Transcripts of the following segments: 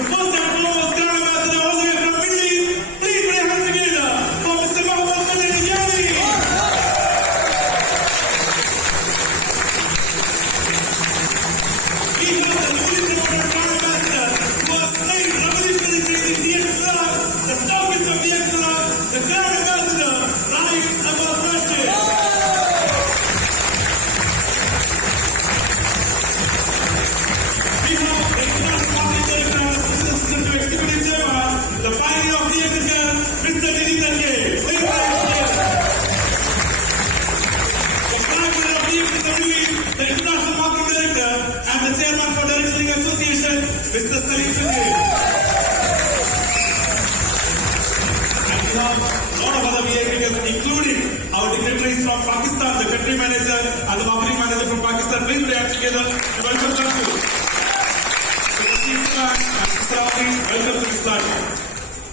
the first and foremost Crown Ambassador all the way from Middle East. Please put your hands together for Mr. Mohammed Khalid Yami. We have the newly promoted Crown Ambassador who has played revolutionary change in DXLR, the Southeast of DXLR, the Crown Ambassador, Raif Abbas Rashid. We have the International Marketing Director, Assistant to Executive Chairman, the pioneer of DXL, Mr. Nidhi Tange. Please welcome the Prime Minister of DXL, the International Marketing Director, and the Chairman for Direct Selling Association, Mr. Salim Sundar. And we have a lot of other VIP guests, including our dignitaries from Pakistan, the country manager and the marketing manager from Pakistan. Please put your hands together to welcome them to. Welcome to this platform.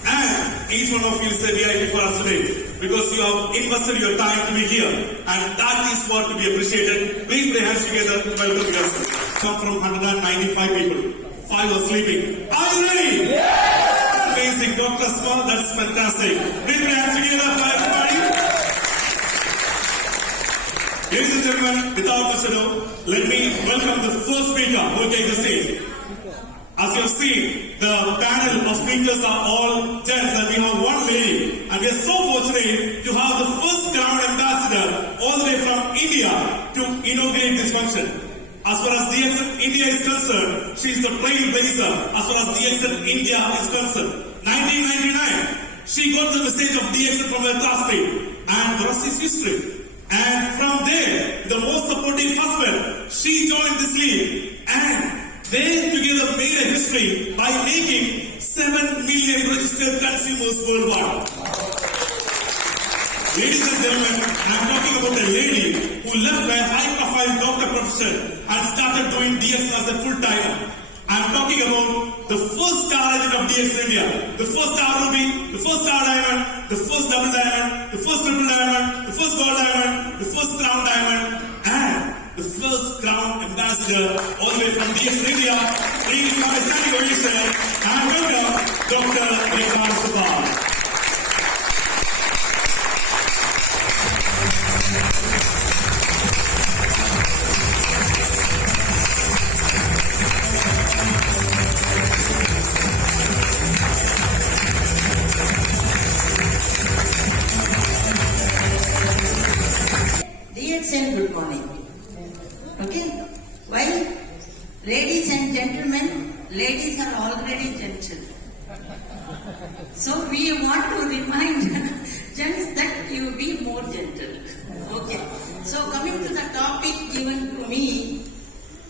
And each one of you is a VIP for us today because you have invested your time to be here, and that is what to be appreciated. Please put your hands together to welcome yourself. Come from 195 people. 5 are sleeping. Are you ready? Yes! Amazing. Dr. Small, that's fantastic. Please put your hands together for everybody. Ladies and gentlemen, without much ado, let me welcome the first speaker who will take the stage. As you have seen, the panel of speakers are all gents, and we have one lady. And we are so fortunate to have the first Crown Ambassador all the way from India to inaugurate this function. As far as DXL India is concerned, she is the trailblazer as far as DXL India is concerned. 1999, she got the message of DXL from her classmate, and the rest is history. And from there, the most supportive husband, she joined this league, and they together made a history by making 7 million registered consumers worldwide. Ladies and gentlemen, I'm talking about a lady who left her high-profile doctor profession and started doing DX as a full-timer. I'm talking about the first star agent of DX India, the first star ruby, the first star diamond, the first double diamond, the first triple diamond, the first gold diamond, the first crown diamond, and the first Crown Ambassador all the way from DX India. Please have a standing ovation and welcome Dr. Rekha Subha. DXN, good morning. Okay? Well, ladies and gentlemen, ladies are already gentle. So we want to remind gents that you be more gentle. Okay. So coming to the topic given to me,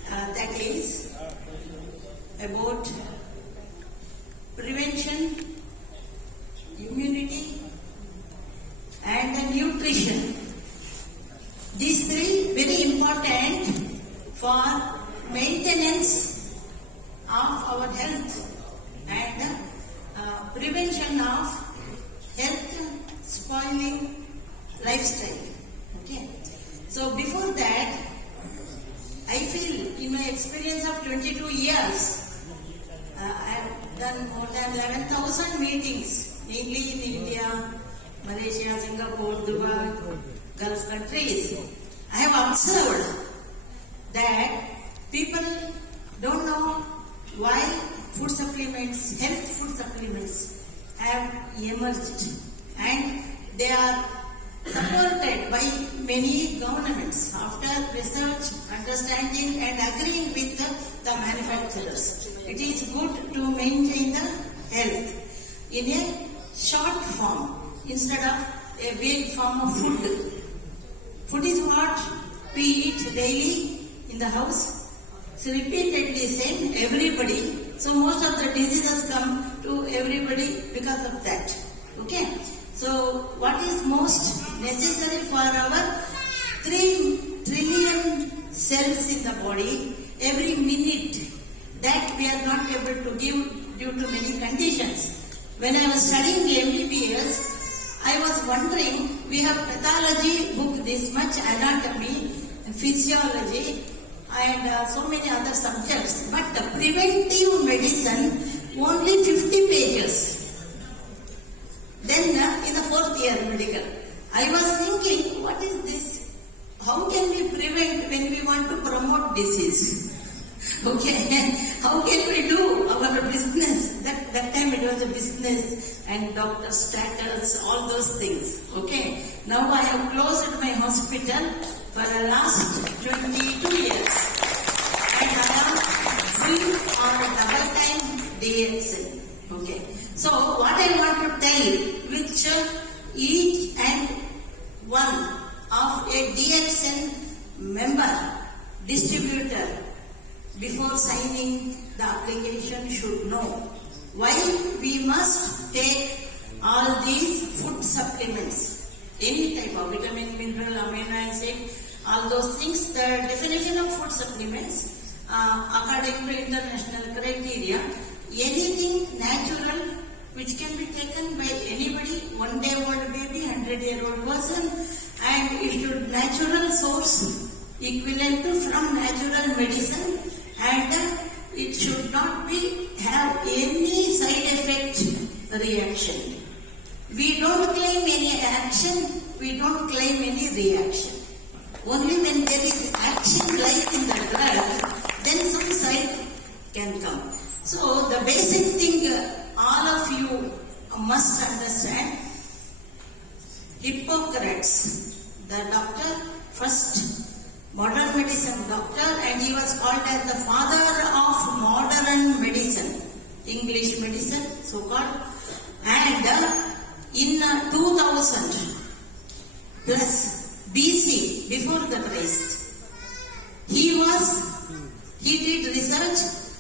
that is about prevention, immunity, and nutrition. These three very important for maintenance of our health and prevention of health spoiling lifestyle. Okay. So before that, I feel in my experience of 22 years, I have done more than 11,000 meetings, mainly in India, Malaysia, Singapore, Dubai, Gulf countries. I have observed that people don't know why food supplements, health food supplements have emerged, and they are supported by many governments after research, understanding and agreeing with the manufacturers. It is good to maintain the health in a short form instead of a vague form of food. Food is what we eat daily in the house. It's repeatedly same everybody. So most of the diseases come to everybody because of that. Okay. So what is most necessary for our 3 trillion cells in the body every minute that we are not able to give due to many conditions. When I was studying MBBS, I was wondering, we have pathology book this much, anatomy, physiology, and so many other subjects. But the preventive medicine, only it was a business and doctor status, all those things. Okay. Now I have closed my hospital for the last 22 years. And I am free on a double time DXN. Okay. So what I want to tell, which each and one of a DXN member, distributor, before signing the application should know why we must take all these food supplements, any type of vitamin, mineral, amino acid, all those things. The definition of food supplements, according to international criteria, anything natural which can be taken by anybody, 1 day old baby, 100-year-old person, and it should natural source equivalent to from natural medicine, and it should not be have any side effect reaction. We don't claim any action, we don't claim any reaction. Only when there is action like in the drug, then some side can come. So the basic thing all of you must understand, Hippocrates, the doctor, first modern medicine doctor, and he was called as the father of modern medicine, English medicine, so called. And in 2000 plus BC, before the Christ, he did research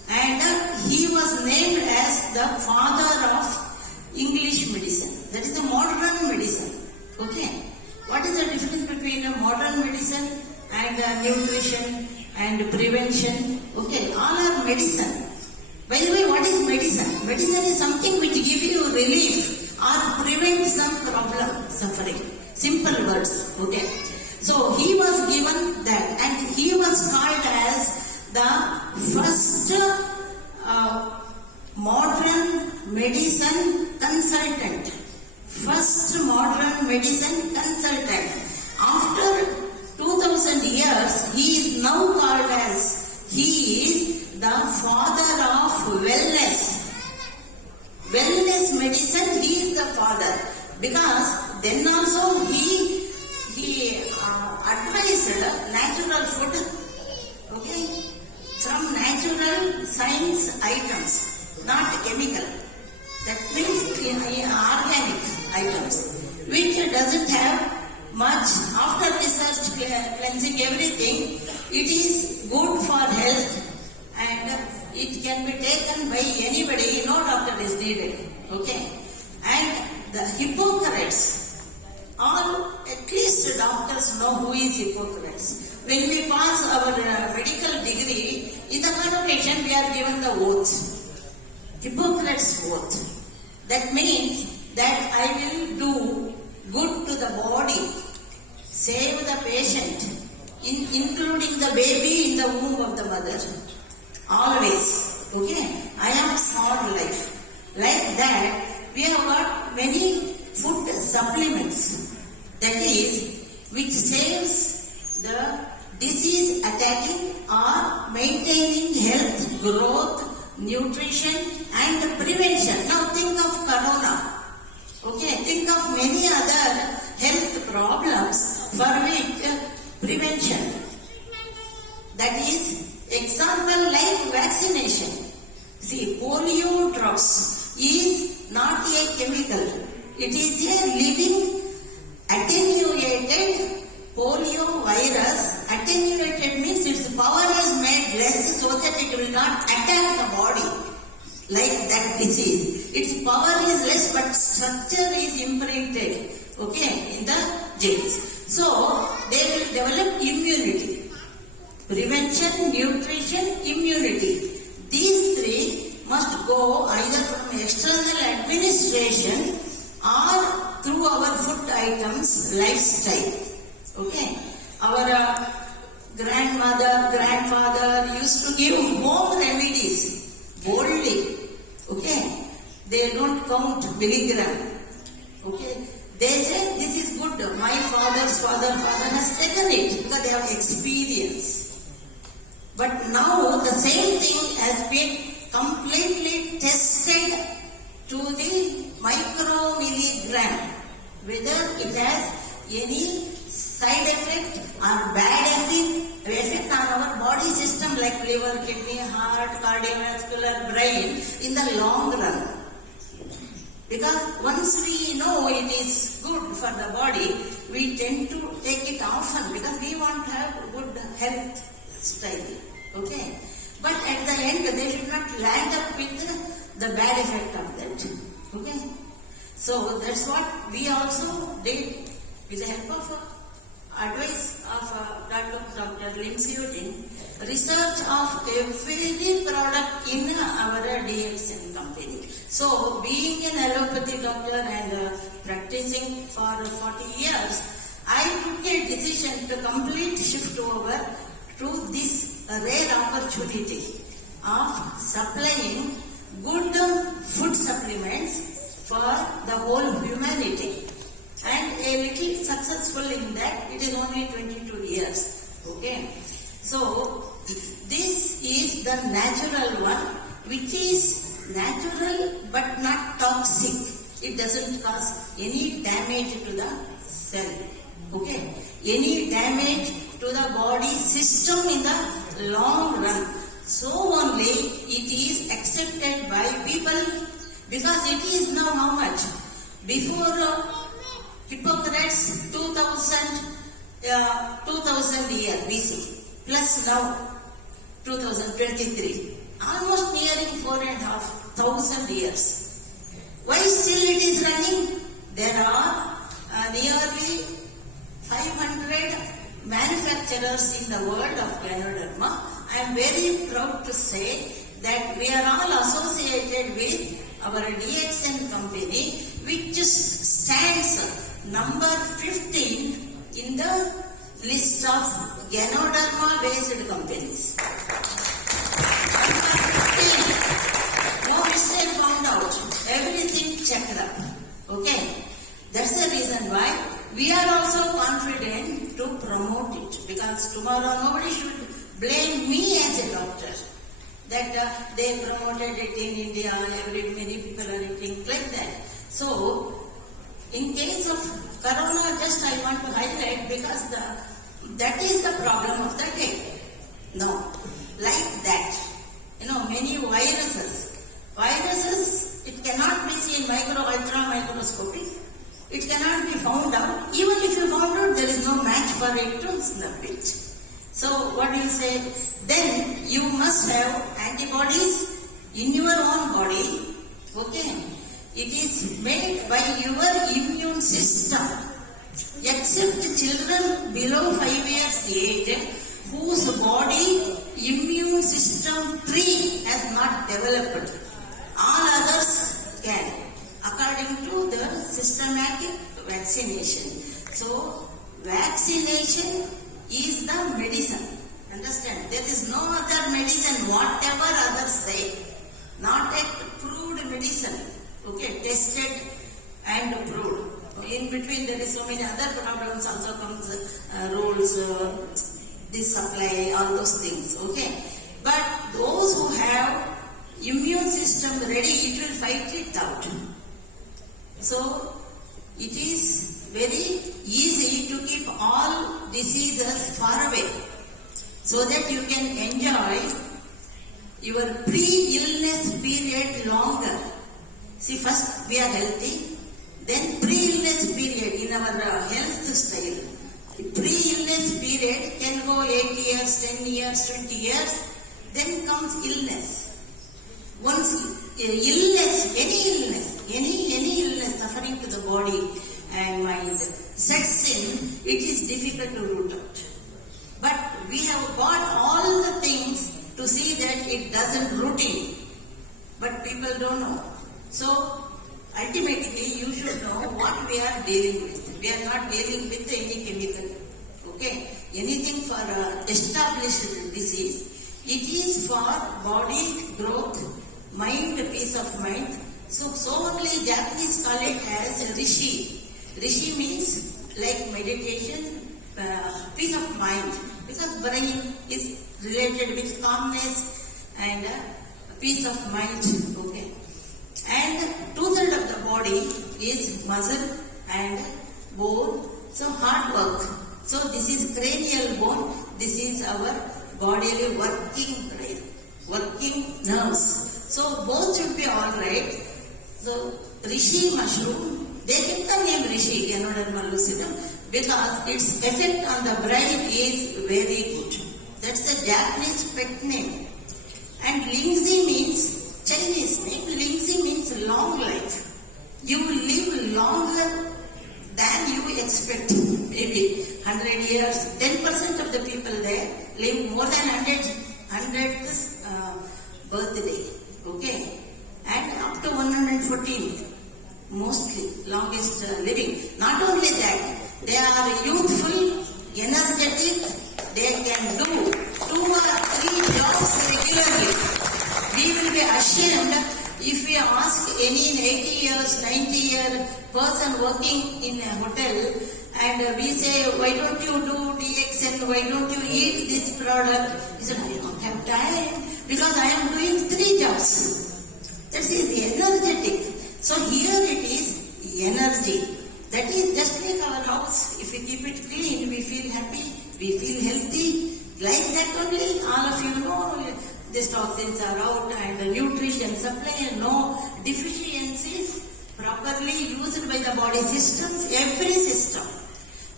and he was named as the father of English medicine. That is the modern medicine. Okay. What is the difference between a modern medicine and nutrition and prevention? Okay, all are medicine. By the way, what is medicine? Medicine is something which gives you relief or prevent some problem, suffering. Simple words. Okay. So he was given that, and he was called as the first modern medicine consultant. First modern medicine consultant. After 2000 years, he is now called as, he is the father of wellness. Wellness medicine, he is the father. Because then also he advised natural food, okay, from natural science items, not chemical. That means organic items, which doesn't have much. After research, cleansing, everything, it is good for health and it can be taken by anybody. No doctor is needed. Okay. And the Hippocrates, all at least doctors know who is Hippocrates. When we pass our medical degree, in the convocation we are given the oath. Hippocrates oath. That means that I will do good to the body, save the patient, including the baby in the womb of the mother. Always. Okay? I am for life. Like that, we have got many food supplements. That is, which saves the disease attacking or maintaining health, growth, nutrition and prevention. Now think of corona. Okay, think of many other health problems for which prevention. That is, example like vaccination. See, polio drops is not a chemical. It is a living attenuated polio virus. Attenuated means its power is made less so that it will not attack the body like that disease. Its power is less but structure is imprinted, okay, in the genes. So they will develop immunity. Prevention, nutrition, immunity. These three must go either from external administration or through our food items, lifestyle. Okay. Our grandmother, grandfather used to give home remedies boldly. Okay. They don't count milligram. Okay. They say this is good. My father's father has taken it because they have experience. But now the same thing has been completely tested to any side effect or bad effect on our body system like liver, kidney, heart, cardiovascular, brain in the long run. Because once we know it is good for the body, we tend to take it often because we want to have good health style. Okay? But at the end, they should not land up with the bad effect of that. Okay? So that's what we also did with the help of advice of Dr. Lindsay Uting, research of every product in our DXN company. So, being an allopathy doctor and practicing for 40 years, I took a decision to complete shift over to this rare opportunity of supplying good food supplements for the whole humanity. And a little successful in that, it is only 22 years. Okay. So, this is the natural one, which is natural but not toxic. It doesn't cause any damage to the cell. Okay. Any damage to the body system in the long run. So only it is accepted by people because it is now how much? Before Hippocrates 2000 year BC plus now 2023. Almost nearing 4,500 years. Why still it is running? There are nearly 500 manufacturers in the world of Ganoderma. I am very proud to say that we are all associated with our DXN company, which stands number 15 in the list of Ganoderma based companies. No mistake found out. Everything checked up. Okay. That's the reason why we are also confident to promote it. Because tomorrow nobody should blame me as a doctor that they promoted it in India, many people are eating like that. So, in case of corona, just I want to highlight because that is the problem of the day. No, like that. Many viruses. Viruses, it cannot be seen microscopic. It cannot be found out. Even if you found out, there is no match for it to snap it. So, what do you say? Then you must have antibodies in your own body. Okay. It is made by your immune system. Except children below 5 years age, whose body immune system tree has not developed. All others can, according to the systematic vaccination. So, vaccination is the medicine. Understand? There is no other medicine, whatever others say. Not a proved medicine. Okay, tested and proved. In between there is so many other problems also comes, rules, this supply, all those things. Okay, but those who have immune system ready, it will fight it out. So it is very easy to keep all diseases far away, so that you can enjoy your pre-illness period longer. See, first we are healthy, then pre-illness period in our health style. The pre-illness period can go 8 years, 10 years, 20 years, then comes illness. Once illness, any illness suffering to the body and mind sets in, it is difficult to root out. But we have got all the things to see that it doesn't root in. But people don't know. So, ultimately, you should know what we are dealing with. We are not dealing with any chemical. Okay? Anything for established disease. It is for body growth, mind, peace of mind. So only Japanese call it as Rishi. Rishi means like meditation, peace of mind. Because brain is related with calmness and peace of mind. Okay. And 2/3 of the body is muscle and bone, So hard work. So this is cranial bone. This is our bodily working brain, working nerves. So both should be all right. So Rishi mushroom, they get the name Rishi, Ganoderma lucidum, because its effect on the brain is very good. That's the Japanese pet name. And Lingzi means Chinese name. Lingzi means long life. You will live longer than you expect. Maybe 100 years. 10% of the people there live more than 100th birthday. Okay? And up to 114. Mostly longest living. Not only that, they are youthful, energetic, they can do 2 or 3 jobs regularly. We will be ashamed if we ask any 80 years, 90-year person working in a hotel and we say, why don't you do DXN, why don't you eat this product? He said, I don't have time because I am doing 3 jobs. That is energetic. So here it is energy. That is just like our house. If we keep it clean, we feel happy, we feel healthy. Like that only, all of you know, these toxins are out and the nutrition supply, no deficiencies properly used by the body systems, every system.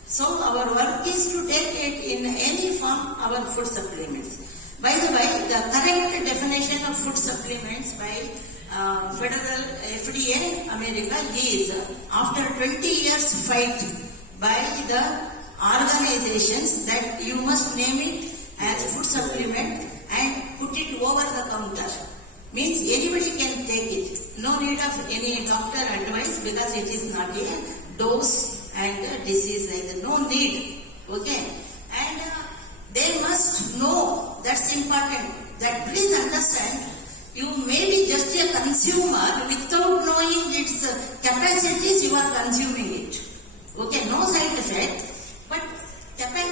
So our work is to take it in any form, our food supplements. By the way, the correct definition of food supplements by Federal FDA America is after 20 years fight by the organizations that you must name it as food supplement and put it over the counter. Means anybody can take it. No need of any doctor advice because it is not a dose and disease like that. No need. Okay. And they must know, that's important, that please understand, you may be just a consumer without knowing its capacities, you are consuming it. Okay, no side effect, but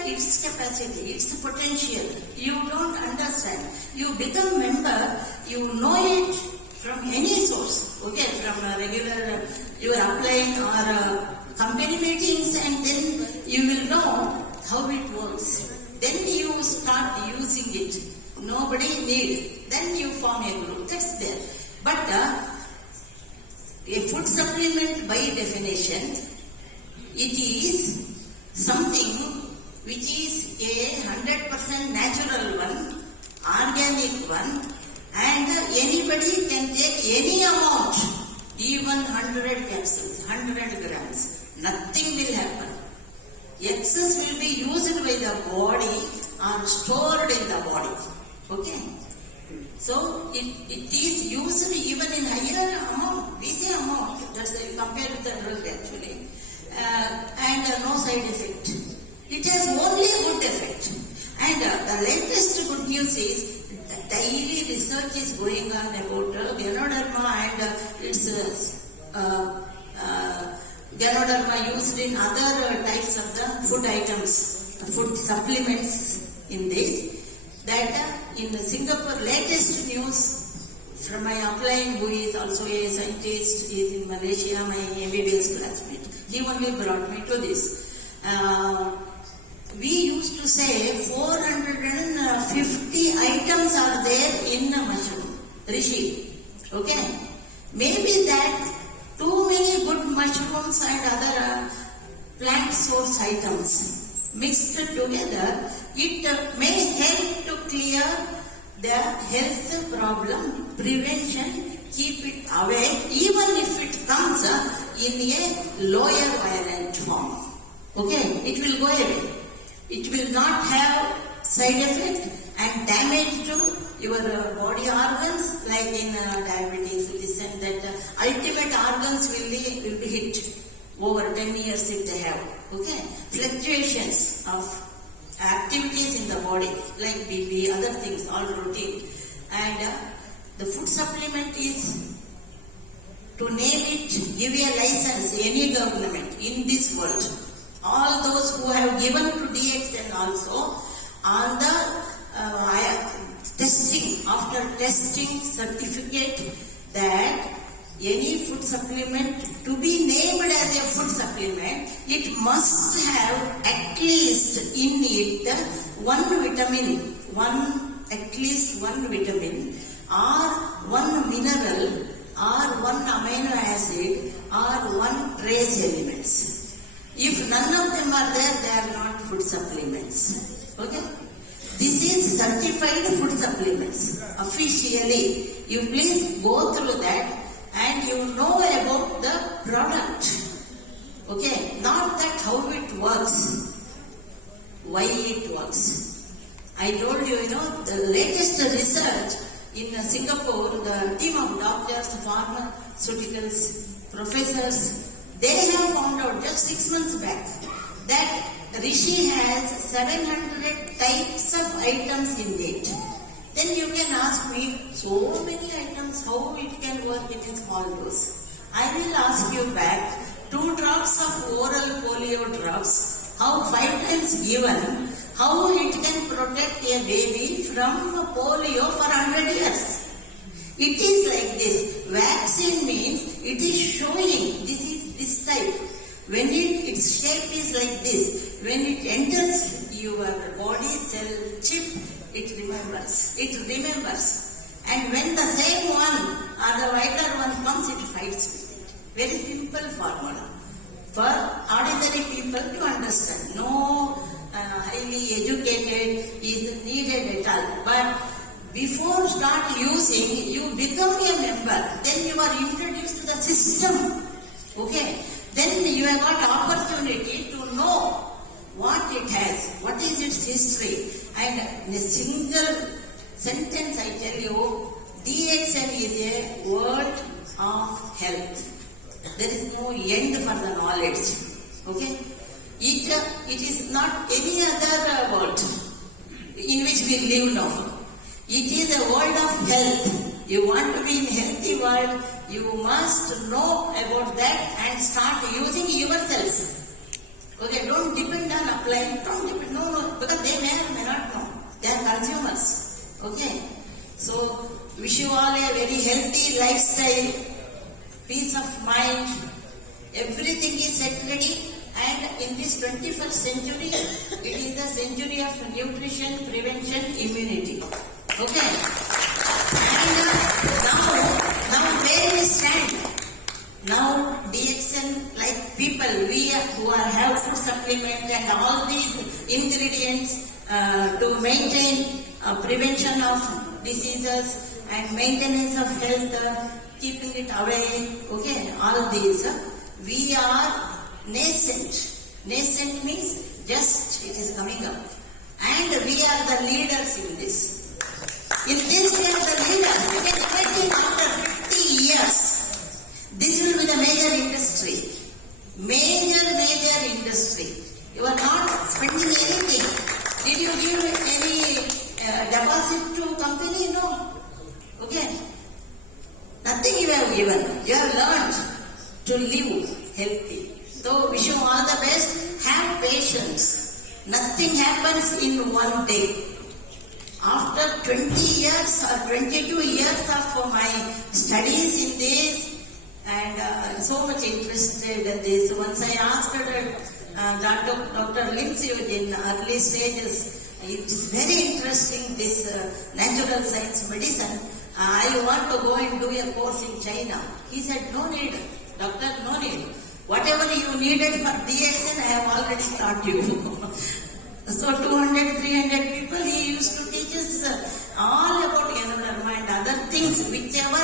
its capacity, its potential, you don't understand. You become member, you know it from any source, okay, from a regular, you are applying or company meetings and then you will know how it works. Then you start using it. Nobody need. Then you form a group. That's there. But a food supplement by definition, it is something which is a 100% natural one, organic one, and anybody can take any amount, even 100 capsules, 100 grams. Nothing will happen. Excess will be used by the body or stored in the body. Okay? So it is used even in higher amount. We say amount, that's compared with the drug actually. And no side effect. It has only good effect. And the latest good news is the daily research is going on about Ganoderma and its Ganoderma used in other types of the food items, food supplements in this. That in Singapore, latest news from my upline who is also a scientist, is in Malaysia, my MBBS classmate. He only brought me to this. We used to say 450 items are there in a mushroom, Rishi. Okay? Maybe that too many good mushrooms and other plant source items mixed together, it may help to clear the health problem, prevention, keep it away, even if it comes in a lower violent form. Okay, it will go away. It will not have side effect and damage to your body organs, like in diabetes, this and that. Ultimate organs will be hit. Over 10 years if they have. Okay, fluctuations of activities in the body, like BP, other things, all routine. And the food supplement is, to name it, give a license, any government in this world. All those who have given to DXN also, on the testing, after testing certificate that any food supplement to be named as a food supplement, it must have at least in it one vitamin, at least one vitamin, or one mineral, or one amino acid, or one trace elements. If none of them are there, they are not food supplements. Okay? This is certified food supplements. Officially, you please go through that and you know about the product. Okay? Not that how it works, why it works. I told you, the latest research in Singapore, the team of doctors, pharmaceuticals, professors, they have found out just 6 months back that Rishi has 700 types of items in it. Then you can ask me, so many items, how it can work in a small dose? I will ask you back, 2 drops of oral polio drops, how 5 times given, how it can protect a baby from polio for 100 years. It is like this. Vaccine means it is showing this is this type. When its shape is like this, when it enters your body cell chip, it remembers. And when the same one or the whiter one comes, it fights with it. Very simple formula for ordinary people to understand. No highly educated is needed at all. But before start using, you become a member. Then you are introduced to the system. Okay? Then you have got opportunity to know what it has, what is its history. And in a single sentence I tell you, DXN is a word of health. There is no end for the knowledge. Okay? It is not any other world in which we live now. It is a world of health. You want to be in a healthy world, you must know about that and start using yourself. Okay, don't depend on applying, no, because they may or may not know. They are consumers. Okay, so wish you all a very healthy lifestyle, peace of mind, everything is set ready. And in this 21st century, it is the century of nutrition, prevention, immunity. Okay? And now where we stand? Now DXN, like people, we who have food supplement and all these ingredients to maintain prevention of diseases and maintenance of health, keeping it away, okay, all these, we are nascent. Nascent means just it is coming up. And we are the leaders in this. In this we are the leaders. We can imagine after 50 years, this will be the major industry. Major industry. You are not spending anything. Did you give any deposit to company? No. Okay. Nothing you have given. You have learned to live healthy. So wish you all the best. Have patience. Nothing happens in one day. After 20 years or 22 years of my studies in this and so much interested in this, once I asked Dr. Lindsay in early stages, it is very interesting this natural science medicine. I want to go and do a course in China. He said, no need, doctor, no need. Whatever you needed for DXN, I have already taught you. So 200, 300 people he used to teach us all about Yanadarma and other things, whichever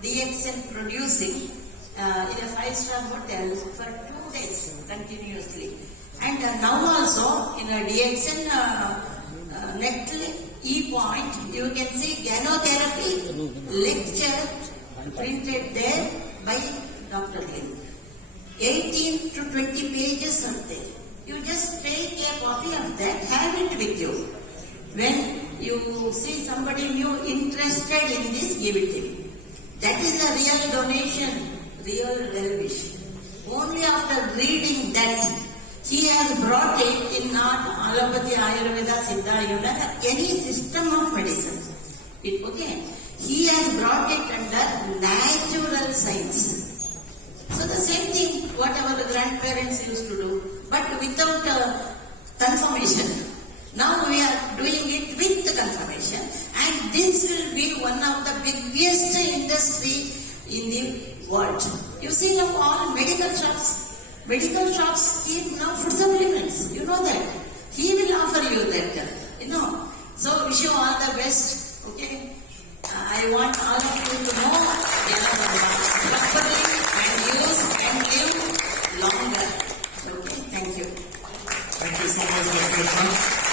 DXN producing in a 5-star hotel for 2 days continuously. And now also in a DXN net e-point, you can see Ganotherapy lecture printed there by Dr. Hill. 18 to 20 pages are there. You just take a copy of that, have it with you. When you see somebody new interested in this, give it to him. That is the real donation, real well-wish. Only after reading that, he has brought it in not allopathy, Ayurveda, Siddha, Yoga, any system of medicine. Okay. he has brought it under natural science. So the same thing, what our grandparents used to do, but without confirmation. Now we are doing it with the confirmation, and this will be one of the biggest industry in the world. You see now all medical shops keep now food supplements. You know that. He will offer you that. You know. So wish you all the best. Okay. I want all of you to know properly and use and live longer. Okay. Thank you. Thank you so much, Dr. Krishna.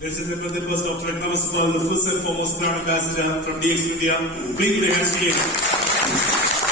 Ladies and gentlemen, that was Dr. Ragnavasapal, the first and foremost brand ambassador from DX India. Please put your hands together.